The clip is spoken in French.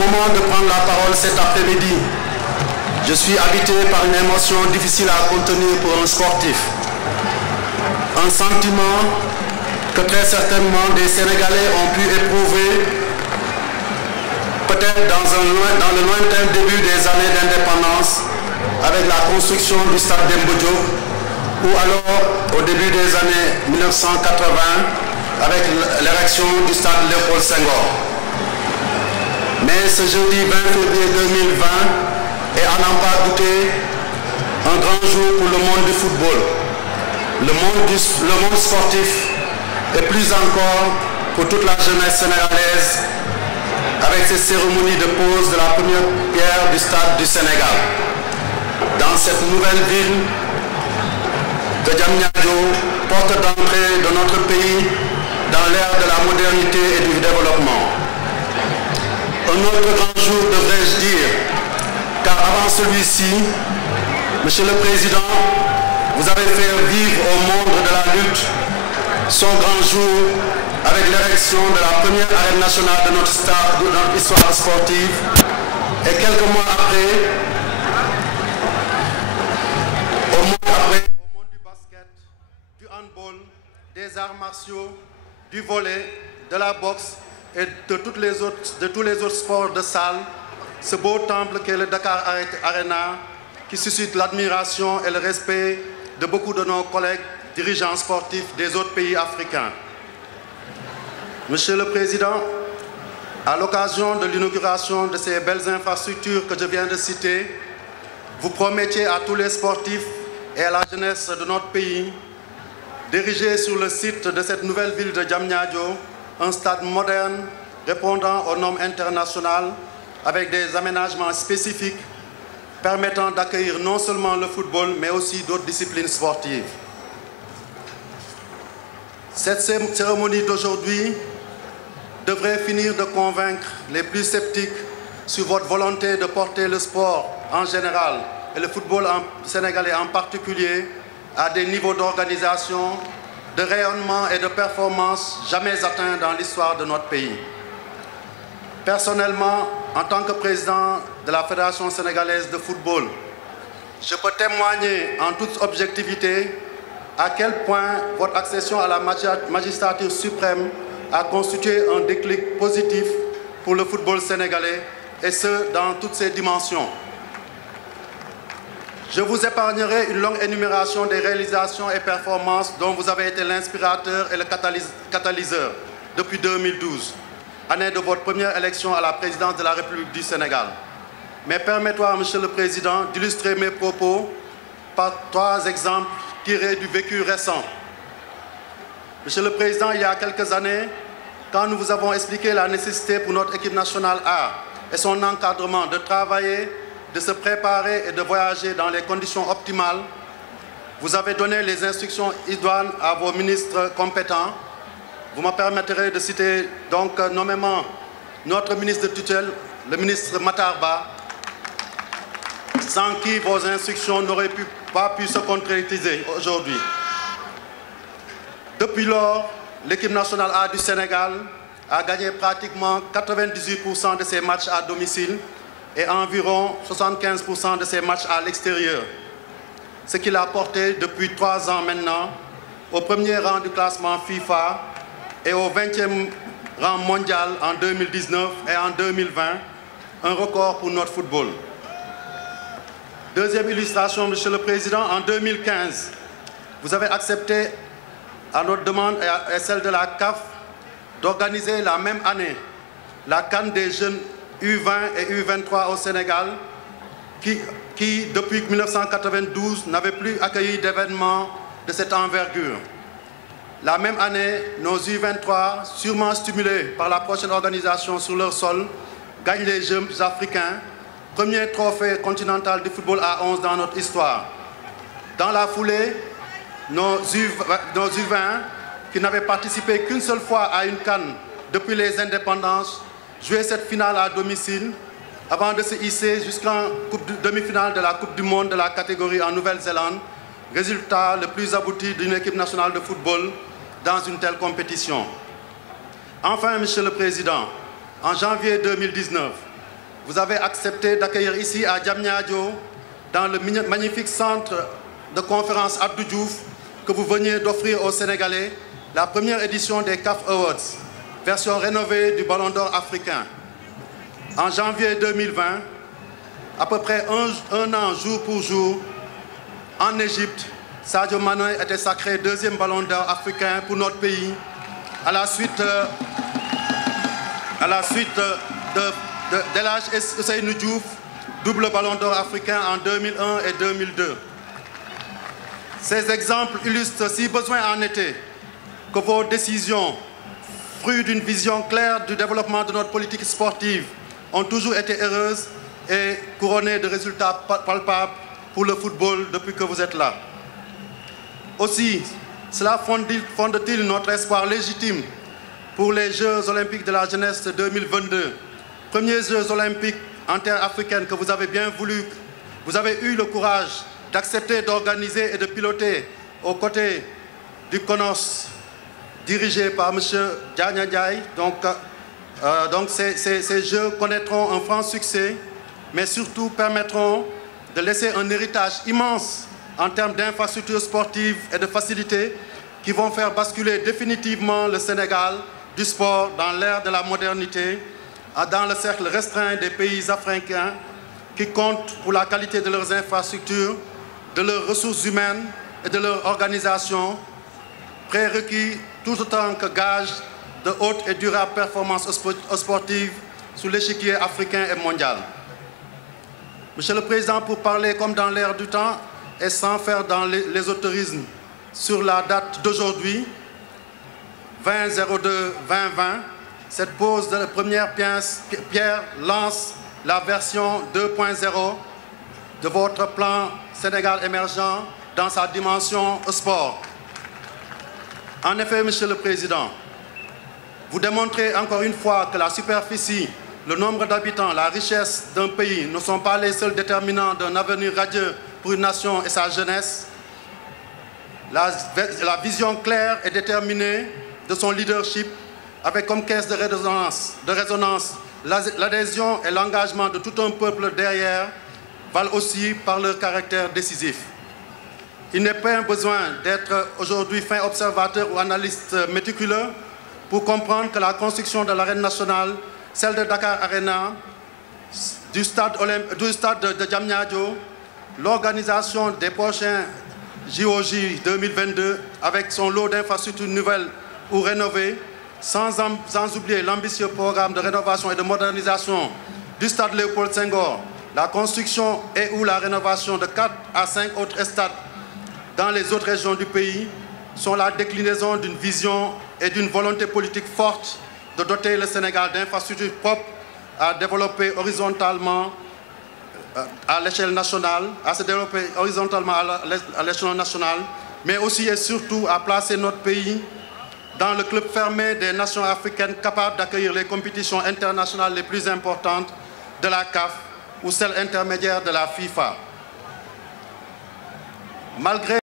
moment de prendre la parole cet après-midi, je suis habité par une émotion difficile à contenir pour un sportif. Un sentiment que très certainement des Sénégalais ont pu éprouver peut-être dans le lointain début des années d'indépendance avec la construction du stade Demba Diop ou alors au début des années 1980 avec l'érection du stade Léopold Senghor. Mais ce jeudi 20 février 2020 est à n'en pas douter un grand jour pour le monde du football, le monde sportif et plus encore pour toute la jeunesse sénégalaise avec ces cérémonies de pose de la première pierre du stade du Sénégal. Dans cette nouvelle ville de Diamniadio, porte d'entrée de notre pays dans l'ère de la modernité et du développement. Un autre grand jour, devrais-je dire, car avant celui-ci, Monsieur le Président, vous avez fait vivre au monde de la lutte son grand jour avec l'érection de la première arène nationale de notre histoire sportive et quelques mois après, au monde du basket, du handball, des arts martiaux, du volley, de la boxe et de tous les autres sports de salle, ce beau temple qu'est le Dakar Arena qui suscite l'admiration et le respect de beaucoup de nos collègues dirigeants sportifs des autres pays africains. Monsieur le Président, à l'occasion de l'inauguration de ces belles infrastructures que je viens de citer, vous promettiez à tous les sportifs et à la jeunesse de notre pays d'ériger sur le site de cette nouvelle ville de Diamniadio un stade moderne répondant aux normes internationales avec des aménagements spécifiques permettant d'accueillir non seulement le football mais aussi d'autres disciplines sportives. Cette cérémonie d'aujourd'hui devrait finir de convaincre les plus sceptiques sur votre volonté de porter le sport en général et le football sénégalais en particulier à des niveaux d'organisation, de rayonnement et de performance jamais atteints dans l'histoire de notre pays. Personnellement, en tant que président de la Fédération sénégalaise de football, je peux témoigner en toute objectivité à quel point votre accession à la magistrature suprême a constitué un déclic positif pour le football sénégalais, et ce, dans toutes ses dimensions. Je vous épargnerai une longue énumération des réalisations et performances dont vous avez été l'inspirateur et le catalyseur depuis 2012, année de votre première élection à la présidence de la République du Sénégal. Mais permettez-moi, Monsieur le Président, d'illustrer mes propos par 3 exemples tirés du vécu récent. Monsieur le Président, il y a quelques années, quand nous vous avons expliqué la nécessité pour notre équipe nationale A et son encadrement de travailler, de se préparer et de voyager dans les conditions optimales, vous avez donné les instructions idoines à vos ministres compétents. Vous me permettrez de citer donc nommément notre ministre de tutelle, le ministre Matar Ba, sans qui vos instructions n'auraient pas pu se concrétiser aujourd'hui. Depuis lors, l'équipe nationale A du Sénégal a gagné pratiquement 98% de ses matchs à domicile et environ 75% de ses matchs à l'extérieur, ce qui l'a porté depuis 3 ans maintenant au premier rang du classement FIFA et au 20e rang mondial en 2019 et en 2020, un record pour notre football. Deuxième illustration, Monsieur le Président, en 2015, vous avez accepté à notre demande et celle de la CAF d'organiser la même année la CAN des jeunes U20 et U23 au Sénégal qui depuis 1992, n'avait plus accueilli d'événements de cette envergure. La même année, nos U23, sûrement stimulés par la prochaine organisation sur leur sol, gagnent les Jeux africains, premier trophée continental du football à 11 dans notre histoire. Dans la foulée, nos U20, qui n'avaient participé qu'une seule fois à une CAN depuis les indépendances, jouaient cette finale à domicile avant de se hisser jusqu'en demi-finale de la Coupe du Monde de la catégorie en Nouvelle-Zélande, résultat le plus abouti d'une équipe nationale de football dans une telle compétition. Enfin, Monsieur le Président, en janvier 2019, vous avez accepté d'accueillir ici à Diamniadio, dans le magnifique centre de conférence Abdou Diouf, que vous veniez d'offrir aux Sénégalais, la première édition des CAF Awards, version rénovée du Ballon d'Or africain. En janvier 2020, à peu près un an jour pour jour, en Égypte, Sadio Mané était sacré deuxième Ballon d'Or africain pour notre pays, à la suite d'El Hadji Ousseynou Diouf, double Ballon d'Or africain en 2001 et 2002. Ces exemples illustrent, si besoin en était, que vos décisions, fruits d'une vision claire du développement de notre politique sportive, ont toujours été heureuses et couronnées de résultats palpables pour le football depuis que vous êtes là. Aussi, cela fonde-t-il notre espoir légitime pour les Jeux olympiques de la jeunesse 2022, premiers Jeux olympiques en terre africaine que vous avez bien voulu. Vous avez eu le courage d'accepter d'organiser et de piloter aux côtés du CONOS dirigé par M. Dianya Ndiaye. Donc ces Jeux connaîtront un franc succès, mais surtout permettront de laisser un héritage immense en termes d'infrastructures sportives et de facilités qui vont faire basculer définitivement le Sénégal du sport dans l'ère de la modernité, dans le cercle restreint des pays africains qui comptent pour la qualité de leurs infrastructures, de leurs ressources humaines et de leur organisation, prérequis tout autant que gage de haute et durable performance sportive sur l'échiquier africain et mondial. Monsieur le Président, pour parler comme dans l'air du temps et sans faire dans l'ésotérisme sur la date d'aujourd'hui, 20/02/2020, cette pose de la première pierre lance la version 2.0 de votre plan Sénégal émergent dans sa dimension sport. En effet, Monsieur le Président, vous démontrez encore une fois que la superficie, le nombre d'habitants, la richesse d'un pays ne sont pas les seuls déterminants d'un avenir radieux pour une nation et sa jeunesse. La vision claire et déterminée de son leadership, avec comme caisse de résonance l'adhésion et l'engagement de tout un peuple derrière, valent aussi par leur caractère décisif. Il n'est pas besoin d'être aujourd'hui fin observateur ou analyste méticuleux pour comprendre que la construction de l'arène nationale, celle de Dakar Arena, du stade de Diamniadio, l'organisation des prochains JOJ 2022 avec son lot d'infrastructures nouvelles ou rénovées, sans oublier l'ambitieux programme de rénovation et de modernisation du stade Léopold Senghor, la construction et ou la rénovation de 4 à 5 autres stades dans les autres régions du pays, sont la déclinaison d'une vision et d'une volonté politique forte de doter le Sénégal d'infrastructures propres à développer horizontalement à l'échelle nationale, à se développer horizontalement à l'échelon national, mais aussi et surtout à placer notre pays dans le club fermé des nations africaines capables d'accueillir les compétitions internationales les plus importantes de la CAF ou celles intermédiaires de la FIFA. Malgré